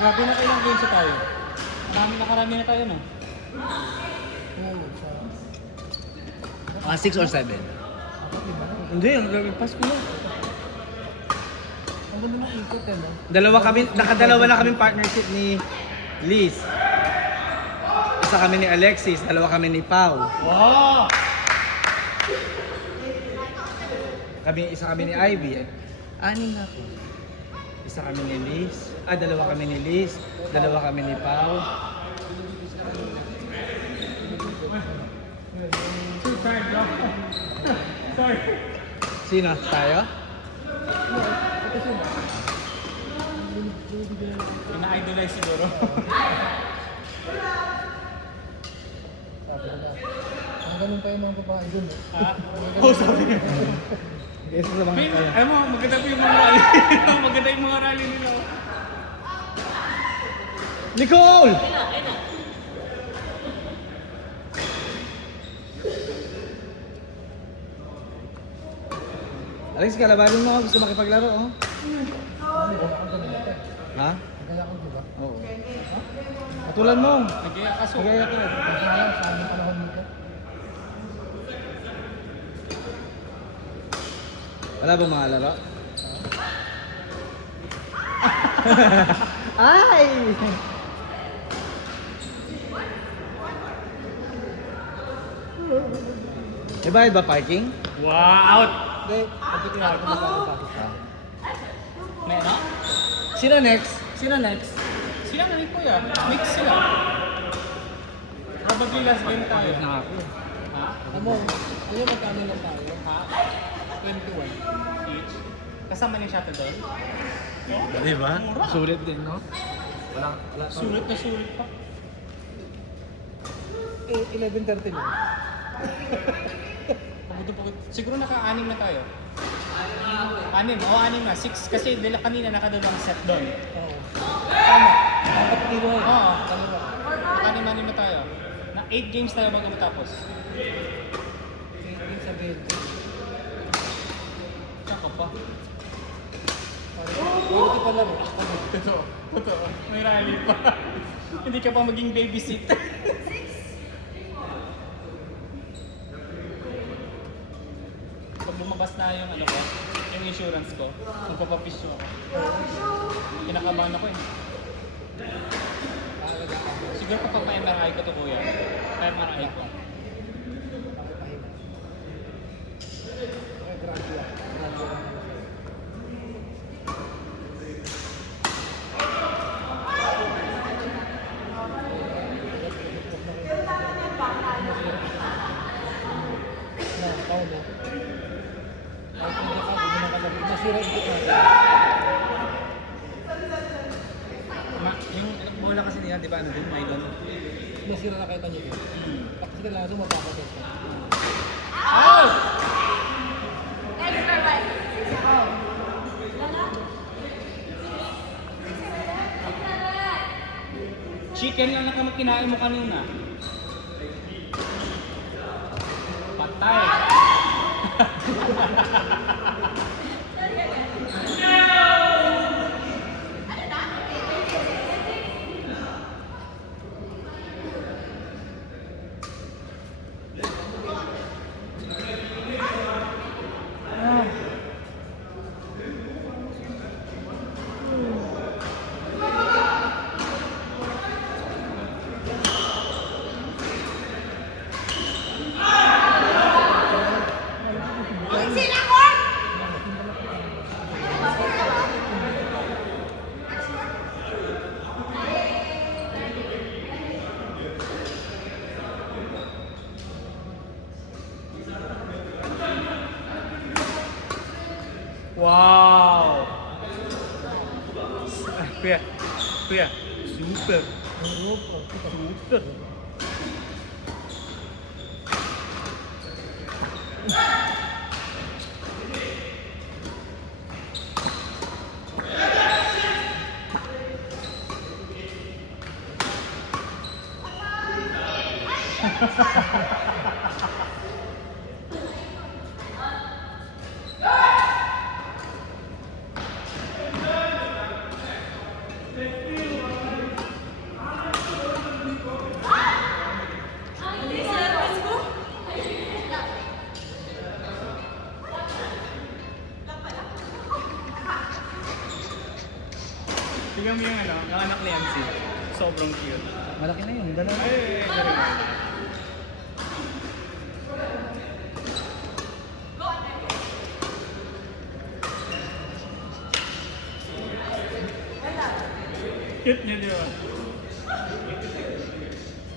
Grabe na ilang games na tayo. Nakarami na tayo, no? Oo, sa... 6 or 7? Hindi, ang pass ko lang. Ang ganda ng ikot eh, no? Nakadalawa na kaming partnership ni Liz. Isa kami ni Alexis, dalawa kami ni Pau. Wow! Isa kami ni Ivy. Anim na ako. Isa kami ni Liz. Dalawa kami ni Liz. Dalawa kami ni Pau. Sorry. Sino? Tayo? Ina-idolize siguro. Sabi nila. Ang ganun kayo mga babae dun eh. Oo, sabi niya. Yes, sa mga kaya. Alam mo, maganda po yung mga rally. Maganda yung mga rally nila. Nicole! Alex, kalabanin mo ako. Gusto makipaglaro, oh. Ha? Kaya ko, di ba? Oo. Patulan mo. Nagaya kaso. Kagaya ko. Kasi nga lang, sa aming panahon dito. Wala bang mga laro? Ay! May bayad ba parking? Wow! Hindi, particular ko magkakapakit ka. May ano? Sino next? Sino next? Sila na rin kuya. Mix sila. Probably last game tayo. Na ako. Ha? Ano, kaya magkano lang tayo? Ha? 21. Each? Kasama niya siya doon? Di ba? Sulit din, no? Wala. Sulit na sulit pa. 11:30 lang. Pagod. Siguro naka-anim na tayo. Anim. Oo, anim na. 6 kasi nila kanina nakadalawang set doon. Oo. Tama. Dapat tiro eh. Oo. Dalawa. Anim na tayo. Na 8 games tayo bago matapos. Yung sabihin ko. Tsaka pa. Pwede pa laro. Totoo. May rally pa. Hindi ka pa maging babysitter. Pag lumabas na yung ano ko, yung insurance ko, magpapafish ako. Kinakabahan ako eh. Siguro kapag pa-MRI ko to kuya. Pa-MRI ko. Ay, grabe yan. Grabe yan. Yung bola kasi nila, di ba, ano din, nylon? Masira na kayo kanyo. Tapos kailangan mo mapapatay. Oh! Chicken lang naman kinain mo kanina. Patay. Wow! Kuya, super. Super. Bigyan mo yung ano, yung anak ni MC. Sobrang cute. Malaki na yun, dalawa. Ay, galing mo. Cute niya, di ba?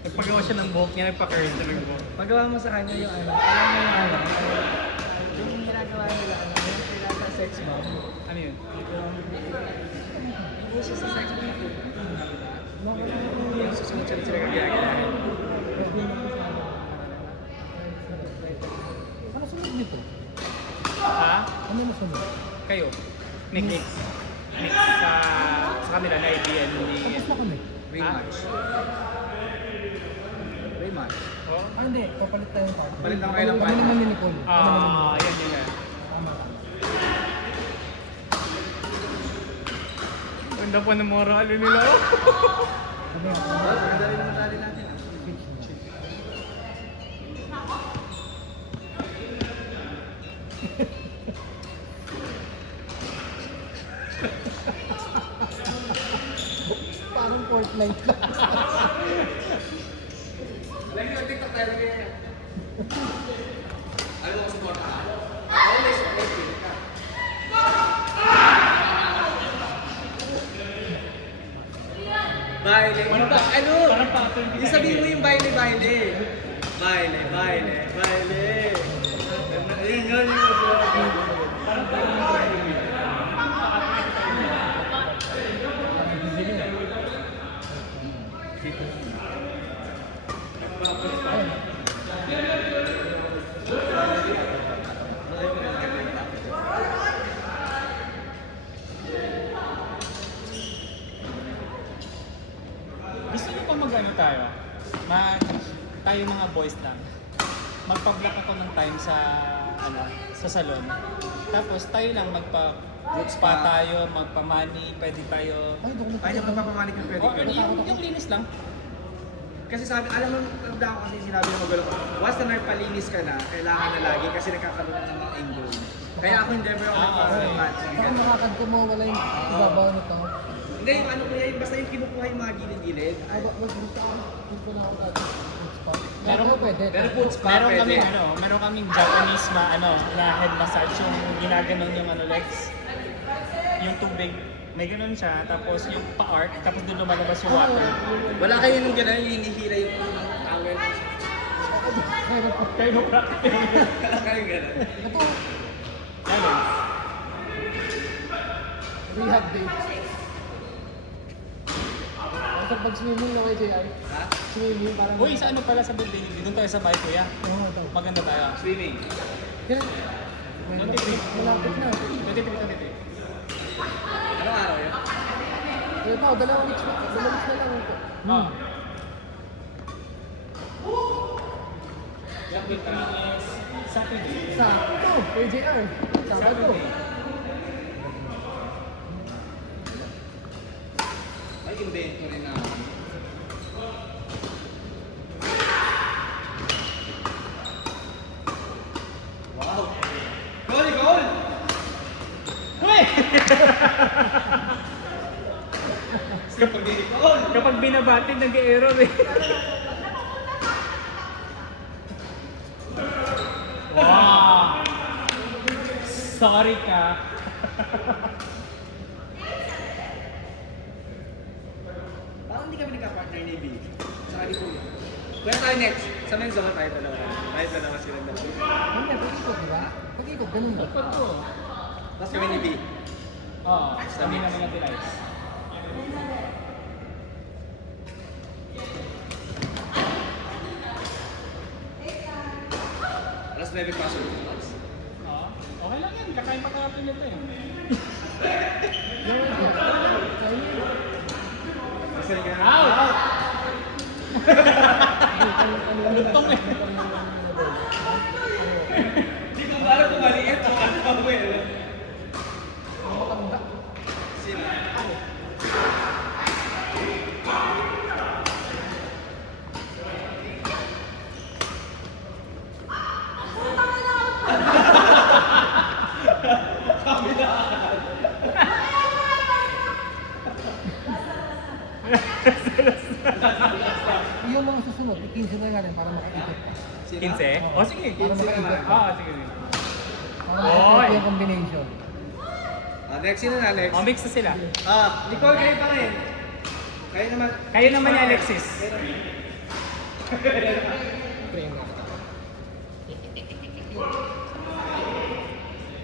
Nagpagawa siya ng buhok niya, nagpa-curl na ng buhok. Pagawa mo sa kanya yung ano, alam mo yung ano, yung ginagawa nila, ano, yung kaya sa sex bomb. Ano yun? Yung sa sex bomb. Yung susunod siya sila kagagawa. Ano sunod nito? Ha? Ano na sunod? Kayo? Mix sa kanila na idea ni... Tapos na kami. Rematch. Rematch. Oh? Ah, hindi. Papalit tayo ng partner. Palit lang kayo ng Kami partner. naman ni Nicole. Kami naman ni Nicole. Yan din yan. Tama. Ganda po ng moro ano nila oh. Kami nga. Maganda rin naman tali natin. Pitch na. Parang Fortnite lang. Lagi yung TikTok tayo lagi. Ayaw ko support ka. Always supporting ka. Baile. Ano? Parang pattern kita. Isabihin mo yung baile. Baile. Ayun nga yung Gusto niyo pa mag-ano tayo? Tayo mga boys lang. Magpa-block ako ng time sa sa salon. Tapos tayo lang magpa-spa tayo, magpa-money, pwede tayo. Ay, doon Ay, napapamanik yung pwede Oh, ko. yung linis lang. Kasi sabi, alam mo, tanda ko kasi sinabi ng magulo ko, once na nagpalinis ka na, kailangan na lagi kasi nagkakaroon na ng mga angle. Kaya ako hindi ako nagpapamanik. Baka makakad ko mawala yung ibabaw nito. Hindi, yung ano ko yan, basta yung kinukuha yung mga gilid-gilid. Ay, Mas gusto ko na ako dati. Meron Pero pwede. pero food spa Meron pwede. kaming meron kaming Japanese na head massage yung ginaganon yung legs. Yung tubig, may ganun siya, tapos yung pa-arc, tapos doon lumalabas yung water. Wala kayo nung gano'n, yung hinihila yung towel. Meron pa. Chiropractic. Wala kayo gano'n. Ito, Ano? rehab day. Sa pag-swimming na kay JR. Ha? Swimming, parang... Uy, sa ano pala sa building? Doon tayo sa bahay kuya. Oo, ito. Maganda tayo. Swimming. Kaya, malapit na. 23. Anong araw yun? Ito, 2 weeks na. 2 weeks na lang ito. Ah. Yung week kami is Saturday. Sakto, kay JR. Sabado. Ay, inventory na. Wow! Goal! Uy! Goal! Kapag binabati, nag-error eh. Wow! Sorry ka. Parang hindi kami nagka-partner ni B. Sa ni Kuya. Kaya tayo next. Sa men's zone tayo dalawa. Tayo dalawa silang dalawa. Hindi, pag-ikot, di ba? Pag-ikot, ganun ba? Dapat ko. Tapos kami ni B. Oo, kami naman ang delights. Alas 9 pasok. Oo, okay lang yan. Kakain pa kahapon nito eh. Kasi nga. Out! Lutong eh. Hindi ko ba alam kung maliit o ano mo yun. Sino? Yung mga susunod, 15 na natin para makaikot pa. 15? O sige. Para makaikot pa. Sige. Para makaikot yung combination. Next sino na, next? O, mix na sila. Nicole Gray pa rin. Kayo naman. Kayo naman ni Alexis. Pre, yung nakakatawa.